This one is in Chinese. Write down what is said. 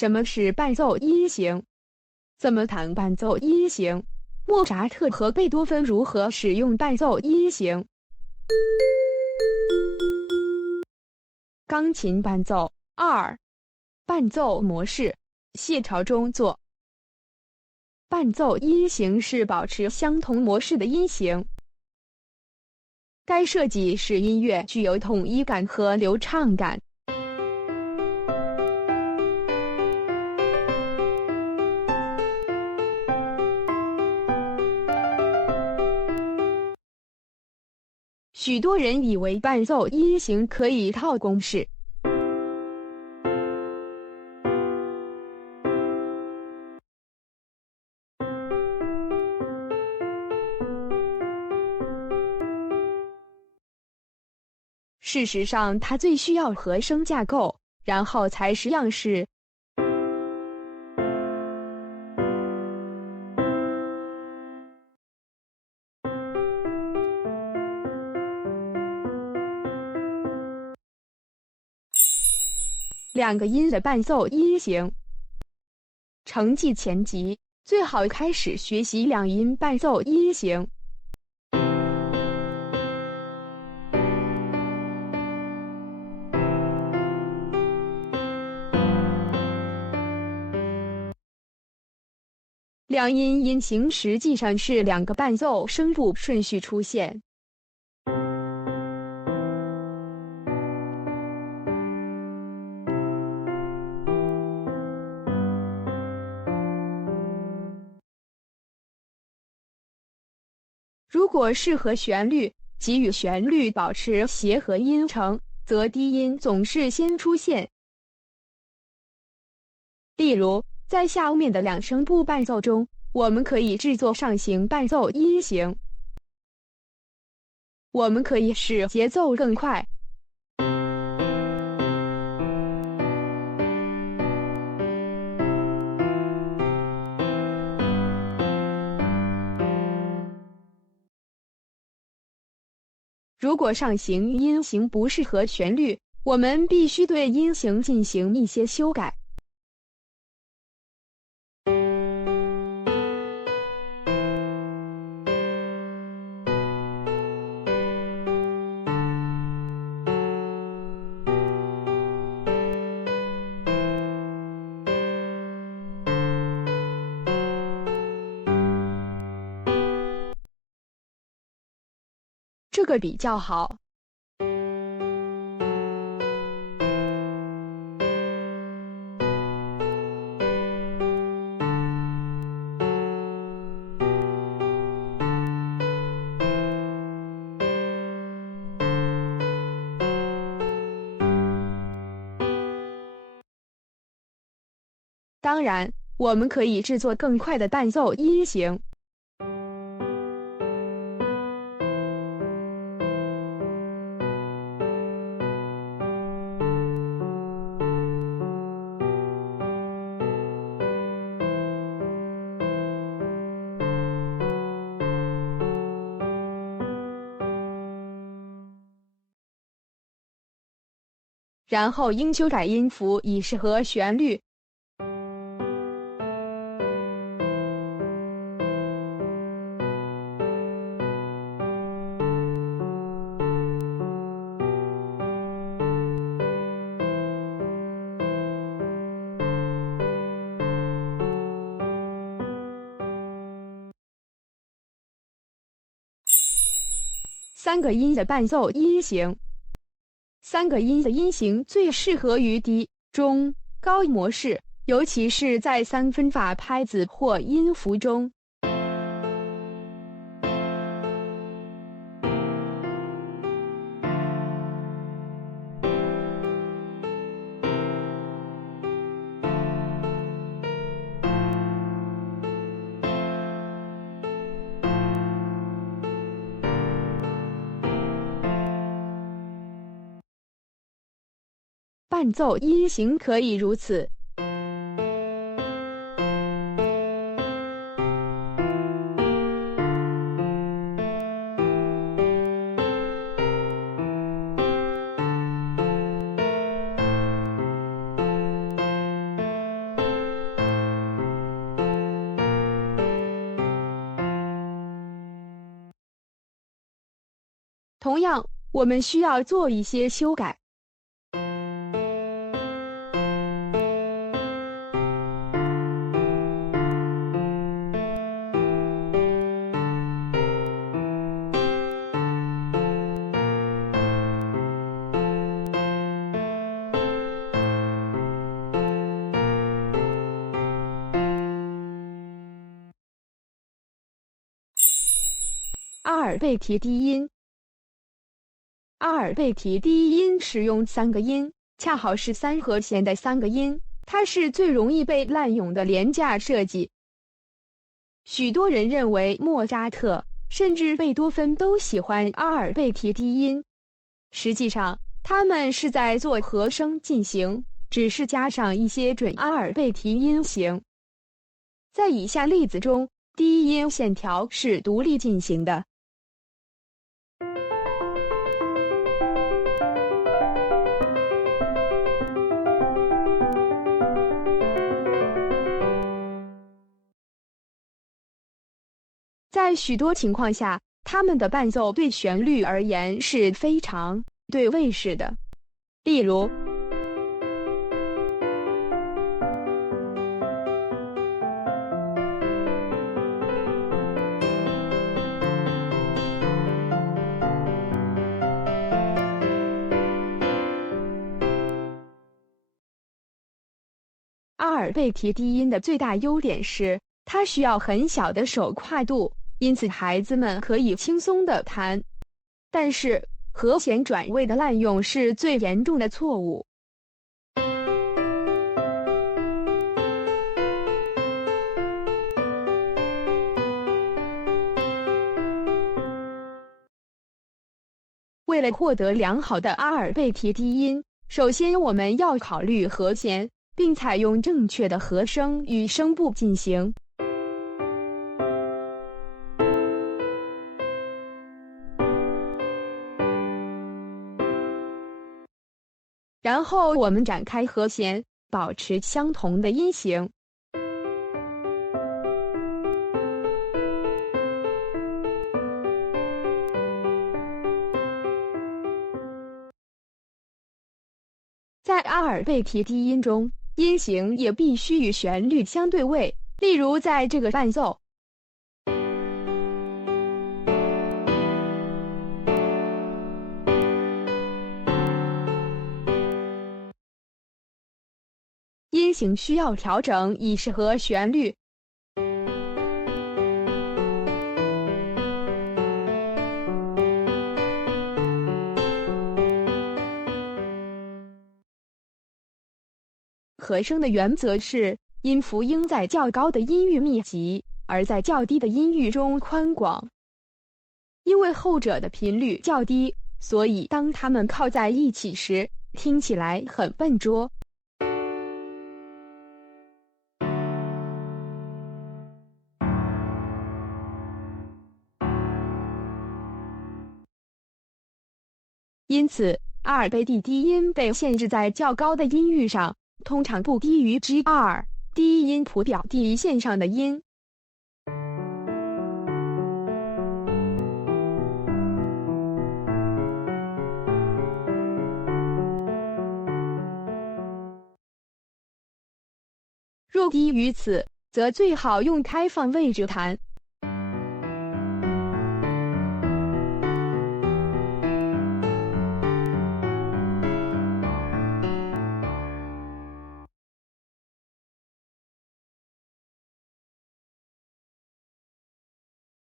什么是伴奏音型？怎么弹伴奏音型？莫扎特和贝多芬如何使用伴奏音型？钢琴伴奏2，伴奏模式，谢朝中作。伴奏音型是保持相同模式的音型。该设计使音乐具有统一感和流畅感。许多人以为伴奏音型可以套公式。事实上，它最需要和声架构，然后才是样式。两个音的伴奏音型。成绩前级最好开始学习两音伴奏音型。两音音型实际上是两个伴奏声部顺序出现。如果是和旋律，即与旋律保持协和音程，则低音总是先出现。例如，在下面的两声部伴奏中，我们可以制作上行伴奏音型。我们可以使节奏更快。如果上行音型不适合旋律，我们必须对音型进行一些修改。这个比较好。当然，我们可以制作更快的伴奏音型。然后应修改音符以适合旋律。三个音的伴奏音型。三个音的音型最适合于低、中、高模式，尤其是在三分法拍子或音符中。伴奏音型可以如此。同样，我们需要做一些修改。阿尔贝提低音。阿尔贝提低音使用3个音，恰好是3和弦的3个音，它是最容易被滥用的廉价设计。许多人认为莫扎特甚至贝多芬都喜欢阿尔贝提低音，实际上他们是在做和声进行，只是加上一些准阿尔贝提音型。在以下例子中，低音线条是独立进行的。在许多情况下，它们的伴奏对旋律而言是非常对位式的。例如，阿尔贝提低音的最大优点是，它需要很小的手跨度，因此孩子们可以轻松地弹。但是，和弦转位的滥用是最严重的错误。为了获得良好的阿尔贝提低音，首先我们要考虑和弦，并采用正确的和声与声部进行。然后我们展开和弦，保持相同的音型。在阿尔贝提低音中，音型也必须与旋律相对位。例如，在这个伴奏，音型需要调整以适合旋律。和声的原则是，音符应在较高的音域密集，而在较低的音域中宽广。因为后者的频率较低，所以当它们靠在一起时，听起来很笨拙。因此，阿尔贝蒂低音被限制在较高的音域上，通常不低于 G2 低音谱表第一线上的音。若低于此，则最好用开放位置弹，